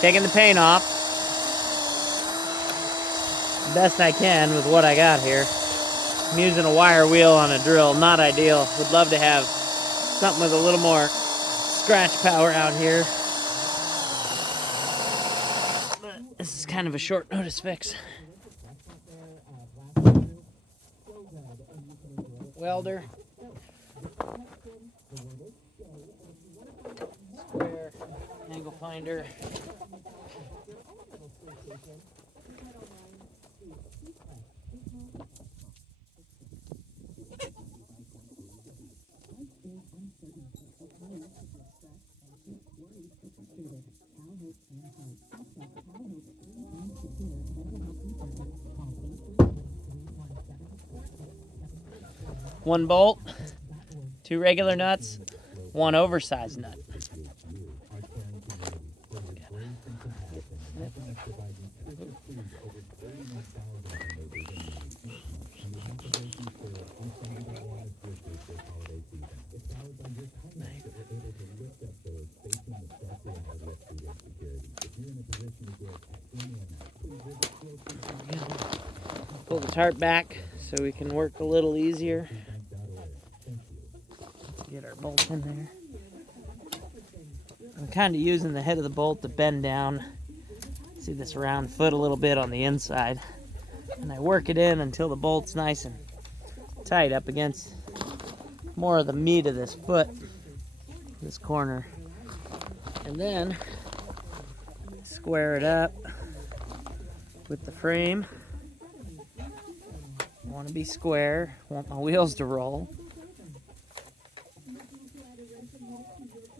Taking the paint off best I can with what I got here. I'm using a wire wheel on a drill, not ideal. Would love to have something with a little more scratch power out here. But this is kind of a short notice fix. Welder. Square. Angle finder. One bolt, 2 regular nuts, 1 oversized nut. Pull the tarp back so we can work a little easier. Get our bolt in there. I'm kind of using the head of the bolt to bend down. See this round foot a little bit on the inside. And I work it in until the bolt's nice and tight up against more of the meat of this foot, this corner. And then square it up with the frame. I want to be square, want my wheels to roll.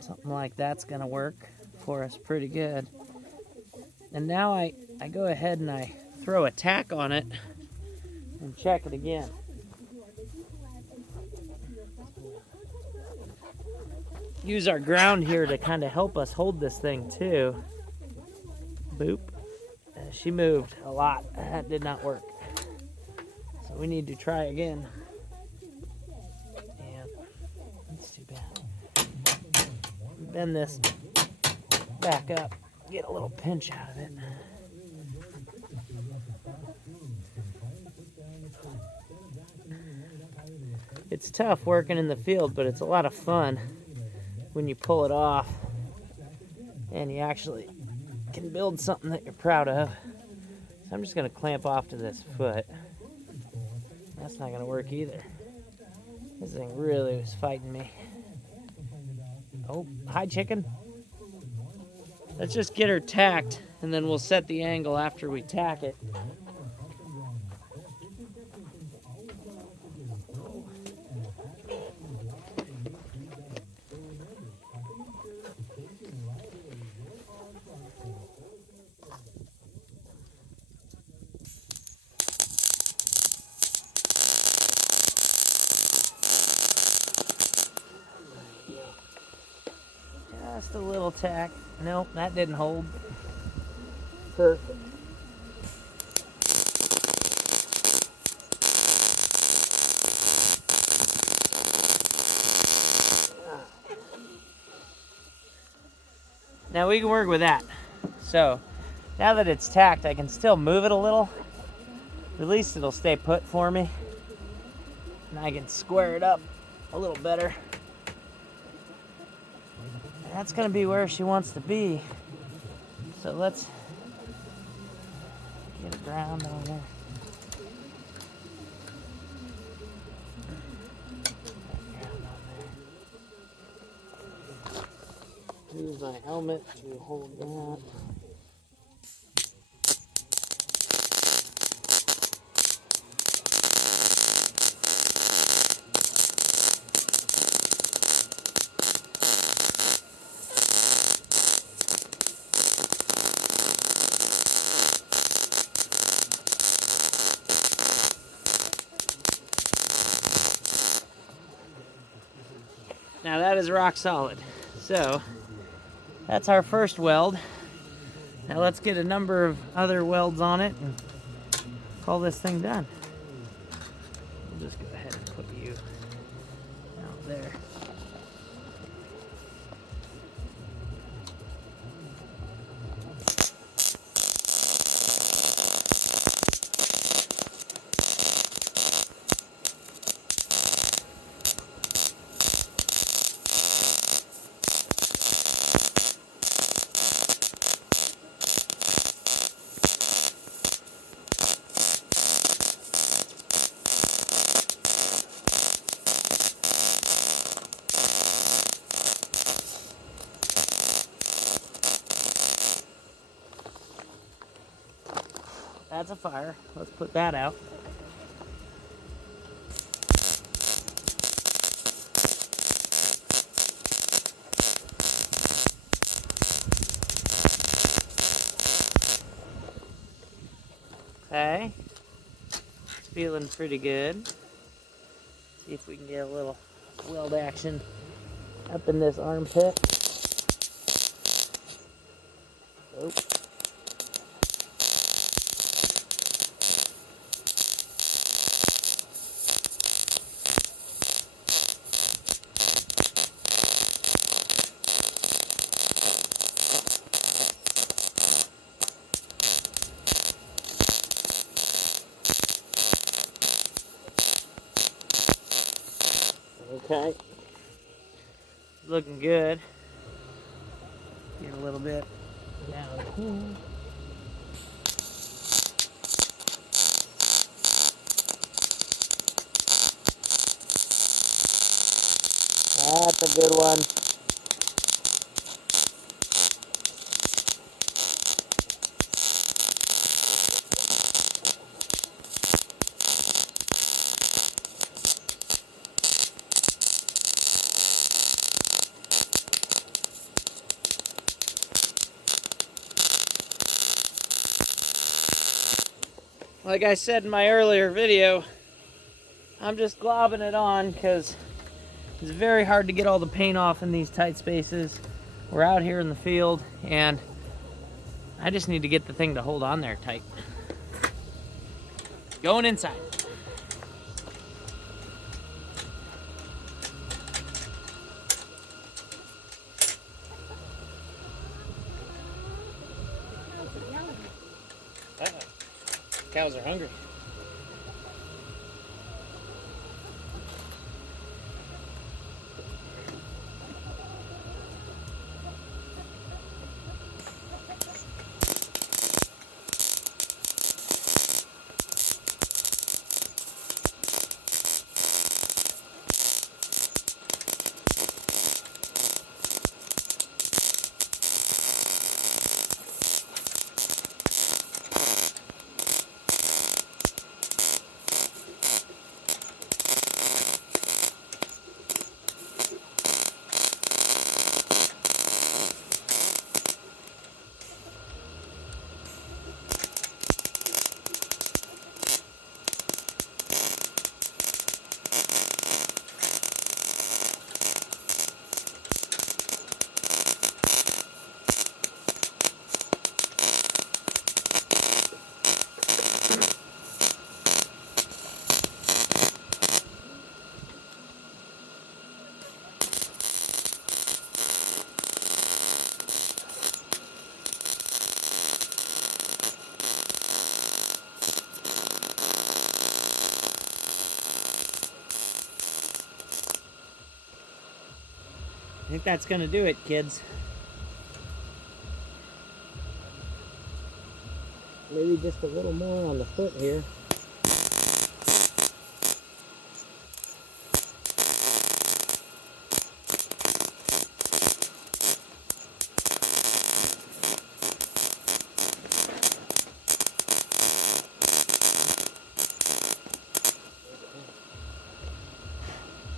Something like that's going to work for us pretty good. And now I go ahead and I throw a tack on it and check it again. Use our ground here to kind of help us hold this thing too. Boop. She moved a lot. That did not work. So we need to try again. Yeah, that's too bad. Bend this back up. Get a little pinch out of it. It's tough working in the field, but it's a lot of fun when you pull it off and you actually can build something that you're proud of. So I'm just going to clamp off to this foot. That's not going to work either. This thing really was fighting me. Oh, hi chicken. Let's just get her tacked and then we'll set the angle after we tack it. Just a little tack. Nope, that didn't hold. Perfect. Now we can work with that. So now that it's tacked, I can still move it a little. At least it'll stay put for me. And I can square it up a little better. And that's gonna be where she wants to be. So let's get a ground on there. Use my helmet to hold that. Now that is rock solid. So that's our first weld. Now let's get a number of other welds on it and call this thing done. We'll just go ahead and put you out there. That's a fire. Let's put that out. Okay. It's feeling pretty good. See if we can get a little weld action up in this armpit. Oh. Okay. Looking good. Get a little bit down here. That's a good one. Like I said in my earlier video, I'm just globbing it on because it's very hard to get all the paint off in these tight spaces. We're out here in the field and I just need to get the thing to hold on there tight. Going inside. Uh-oh. Cows are hungry. I think that's gonna do it, kids. Maybe just a little more on the foot here.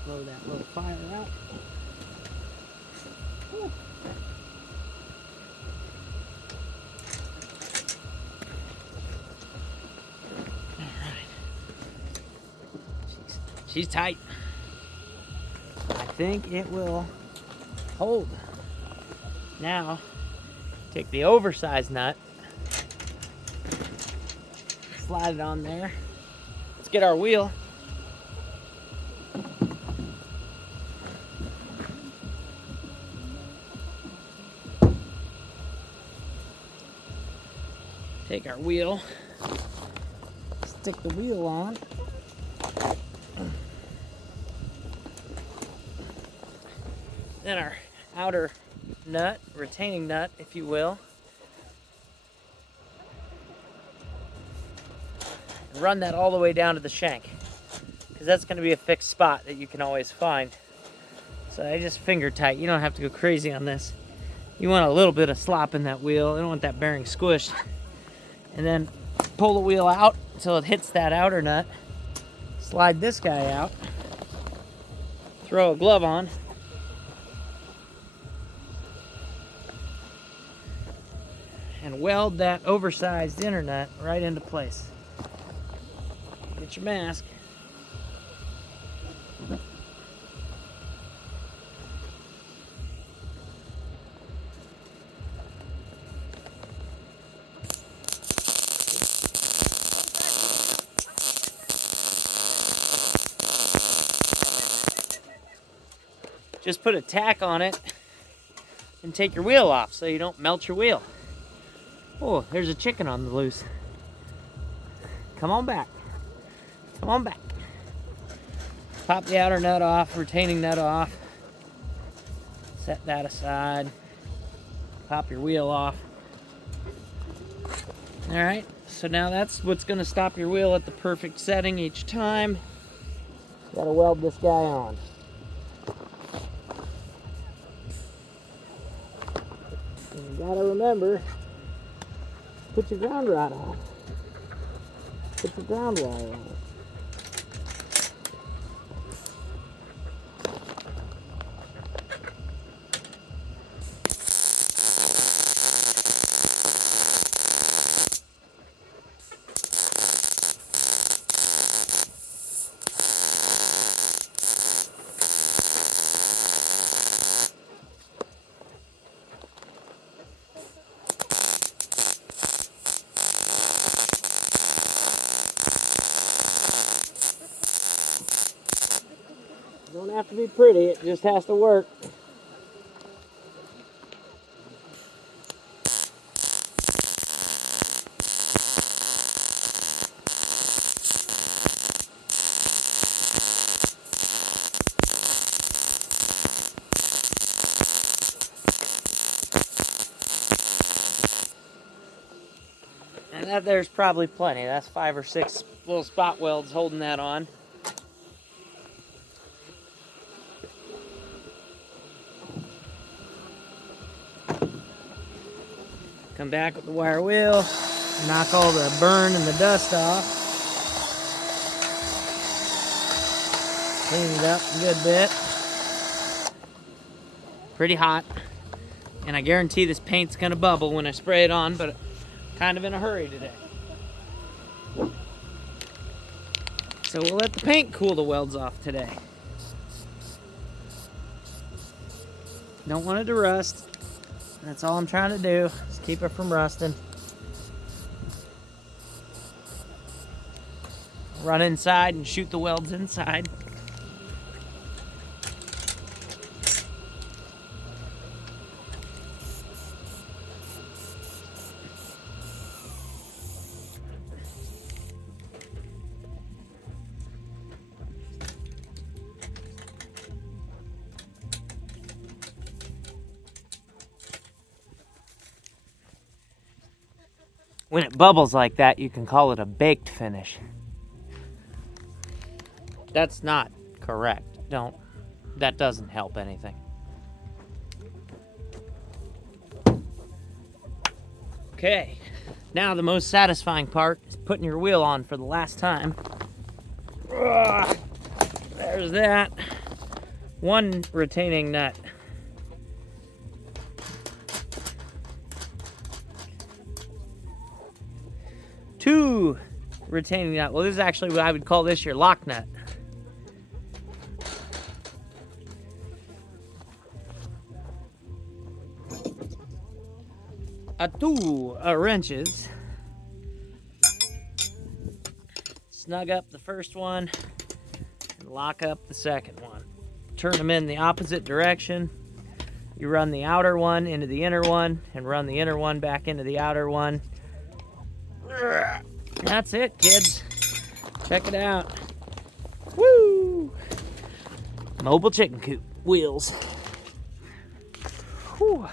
Blow that little fire out. She's tight. I think it will hold. Now, take the oversized nut, slide it on there. Let's get our wheel. Take our wheel, stick the wheel on. Then our outer nut, retaining nut, if you will. Run that all the way down to the shank, because that's going to be a fixed spot that you can always find. So I just finger tight. You don't have to go crazy on this. You want a little bit of slop in that wheel. You don't want that bearing squished. And then pull the wheel out until it hits that outer nut. Slide this guy out. Throw a glove on. And weld that oversized inner nut right into place. Get your mask. Just put a tack on it and take your wheel off so you don't melt your wheel. Oh, there's a chicken on the loose. Come on back. Come on back. Pop the outer nut off, retaining nut off. Set that aside. Pop your wheel off. All right, so now that's what's gonna stop your wheel at the perfect setting each time. Gotta weld this guy on. And you gotta remember, put your ground rod on. Put your ground wire on it. Don't have to be pretty, it just has to work. And that there's probably plenty. That's 5 or 6 little spot welds holding that on. Come back with the wire wheel, knock all the burn and the dust off. Clean it up a good bit. Pretty hot. And I guarantee this paint's gonna bubble when I spray it on, but I'm kind of in a hurry today. So we'll let the paint cool the welds off today. Don't want it to rust. That's all I'm trying to do, is keep it from rusting. Run inside and shoot the welds inside. When it bubbles like that, you can call it a baked finish. That's not correct. That doesn't help anything. Okay, now the most satisfying part is putting your wheel on for the last time. There's that. One retaining nut. Two retaining nut. Well, this is actually what I would call this your lock nut. Two wrenches. Snug up the first one and lock up the second one. Turn them in the opposite direction. You run the outer one into the inner one and run the inner one back into the outer one. That's it, kids. Check it out. Woo! Mobile chicken coop wheels. Whew.